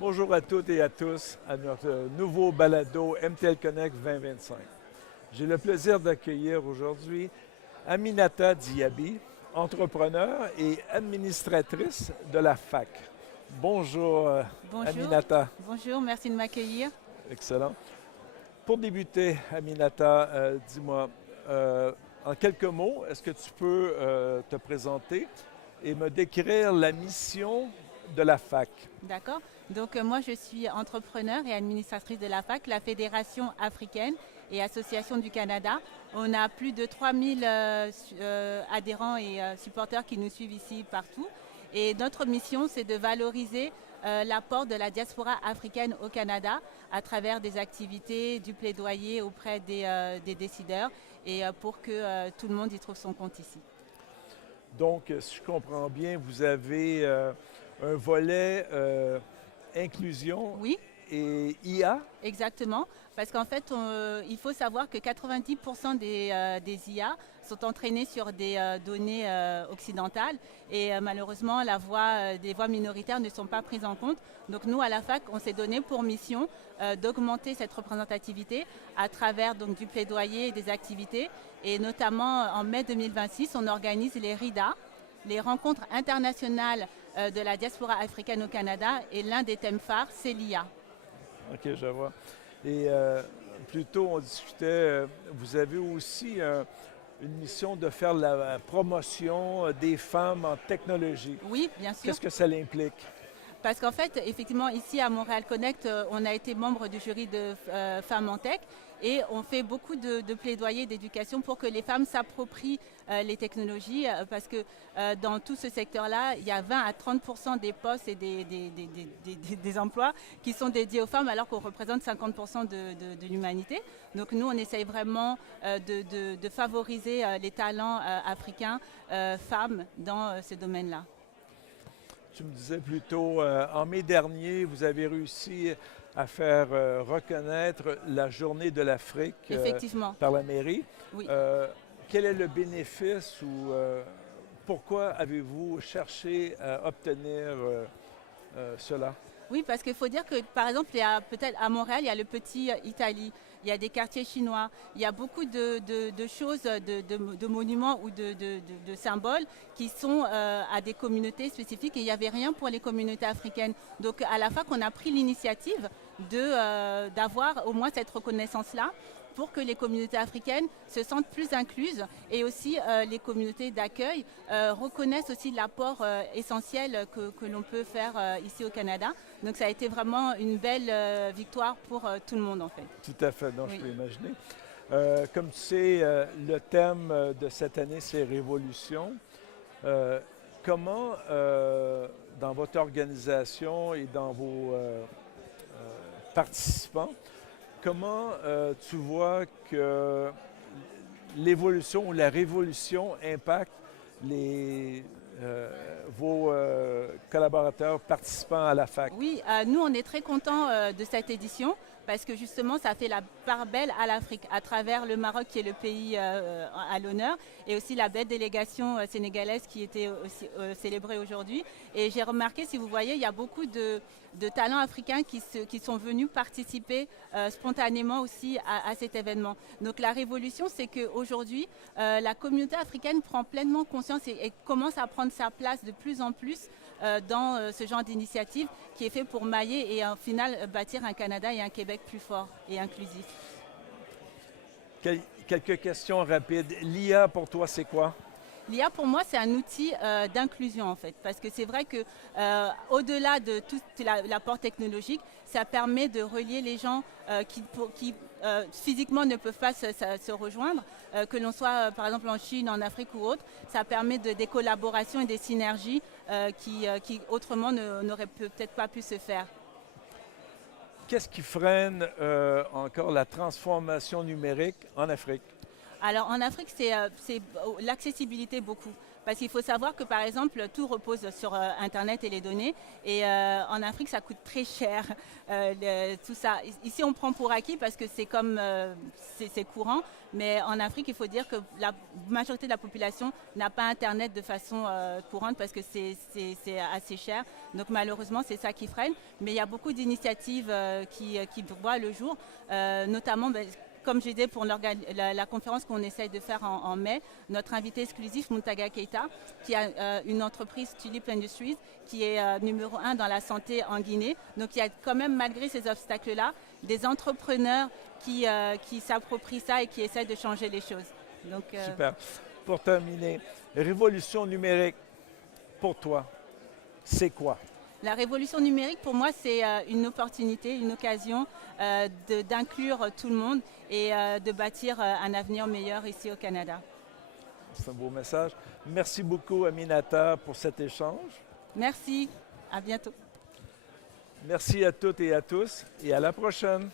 Bonjour à toutes et à tous à notre nouveau balado MTL Connect 2025. J'ai le plaisir d'accueillir aujourd'hui Aminata Diaby, entrepreneur et administratrice de la FAC. Bonjour Bonjour, Aminata, bonjour, merci de m'accueillir. excellent. Pour débuter, Aminata, dis-moi, en quelques mots, est-ce que tu peux te présenter et me décrire la mission de la FAC? D'accord. Donc moi je suis entrepreneur et administratrice de la FAC, la Fédération africaine et association du Canada. On a plus de 3000 adhérents et supporters qui nous suivent ici partout. Et notre mission c'est de valoriser l'apport de la diaspora africaine au Canada à travers des activités, du plaidoyer auprès des décideurs et pour que tout le monde y trouve son compte ici. Donc, si je comprends bien, vous avez un volet inclusion Oui. et IA. Exactement, parce qu'en fait, il faut savoir que 90% des IA sont entraînés sur des données occidentales et malheureusement, des voix minoritaires ne sont pas prises en compte. Donc nous, à la fac, on s'est donné pour mission d'augmenter cette représentativité à travers donc, du plaidoyer et des activités. Et notamment, en mai 2026, on organise les RIDA, les rencontres internationales de la diaspora africaine au Canada, et l'un des thèmes phares, c'est l'IA. OK, je vois. Et plus tôt, on discutait, vous avez aussi une mission de faire la promotion des femmes en technologie. Oui, bien sûr. Qu'est-ce que ça implique? Parce qu'en fait, effectivement, ici à Montréal Connect, on a été membre du jury de Femmes en Tech et on fait beaucoup de plaidoyer d'éducation pour que les femmes s'approprient les technologies parce que dans tout ce secteur-là, il y a 20 à 30% des postes et des emplois qui sont dédiés aux femmes alors qu'on représente 50% de l'humanité. Donc nous, on essaye vraiment de favoriser les talents africains, femmes dans ce domaine-là. Tu me disais plutôt, en mai dernier, vous avez réussi à faire reconnaître la journée de l'Afrique Effectivement, par la mairie. oui. Quel est le bénéfice ou pourquoi avez-vous cherché à obtenir cela? Oui, parce qu'il faut dire que, par exemple, il y a peut-être à Montréal, il y a le petit Italie, il y a des quartiers chinois, il y a beaucoup de choses, de monuments ou de symboles qui sont à des communautés spécifiques et il n'y avait rien pour les communautés africaines. Donc, à la fac, on a pris l'initiative d'avoir au moins cette reconnaissance-là pour que les communautés africaines se sentent plus incluses et aussi les communautés d'accueil reconnaissent aussi l'apport essentiel que l'on peut faire ici au Canada. Donc ça a été vraiment une belle victoire pour tout le monde en fait. Tout à fait, non, je Oui. peux imaginer. Comme tu sais, le thème de cette année, c'est Révolution. Comment, dans votre organisation et dans vos participants, comment tu vois que l'évolution ou la révolution impacte les, vos collaborateurs participants à la FAC? Oui, nous on est très contents de cette édition parce que justement ça fait la part belle à l'Afrique à travers le Maroc qui est le pays à l'honneur et aussi la belle délégation sénégalaise qui était aussi célébrée aujourd'hui. Et j'ai remarqué, si vous voyez, il y a beaucoup de talents africains qui sont venus participer spontanément aussi à cet événement. Donc la révolution, c'est qu'aujourd'hui, la communauté africaine prend pleinement conscience et commence à prendre sa place de plus en plus dans ce genre d'initiative qui est fait pour mailler et au final bâtir un Canada et un Québec plus fort et inclusif. Quelques questions rapides. L'IA, pour toi, c'est quoi? L'IA pour moi c'est un outil d'inclusion en fait parce que c'est vrai que au-delà de tout l'apport technologique, ça permet de relier les gens qui physiquement ne peuvent pas se rejoindre, que l'on soit par exemple en Chine, en Afrique ou autre. Ça permet des collaborations et des synergies qui autrement n'auraient peut-être pas pu se faire. Qu'est-ce qui freine encore la transformation numérique en Afrique? Alors en Afrique, c'est l'accessibilité beaucoup. Parce qu'il faut savoir que, par exemple, tout repose sur Internet et les données. Et en Afrique, ça coûte très cher, tout ça. Ici, on prend pour acquis parce que c'est comme c'est courant. Mais en Afrique, il faut dire que la majorité de la population n'a pas Internet de façon courante parce que c'est assez cher. Donc malheureusement, c'est ça qui freine. Mais il y a beaucoup d'initiatives qui voient le jour, notamment... comme je disais, pour la conférence qu'on essaye de faire en mai, notre invité exclusif, Muntaga Keita, qui a une entreprise Tulip Industries, qui est numéro 1 dans la santé en Guinée. Donc il y a quand même, malgré ces obstacles-là, des entrepreneurs qui s'approprient ça et qui essayent de changer les choses. Donc, Super. Pour terminer, révolution numérique, pour toi, c'est quoi? La révolution numérique, pour moi, c'est une opportunité, une occasion d'inclure tout le monde et de bâtir un avenir meilleur ici au Canada. C'est un beau message. Merci beaucoup, Aminata, pour cet échange. Merci, à bientôt. Merci à toutes et à tous et à la prochaine.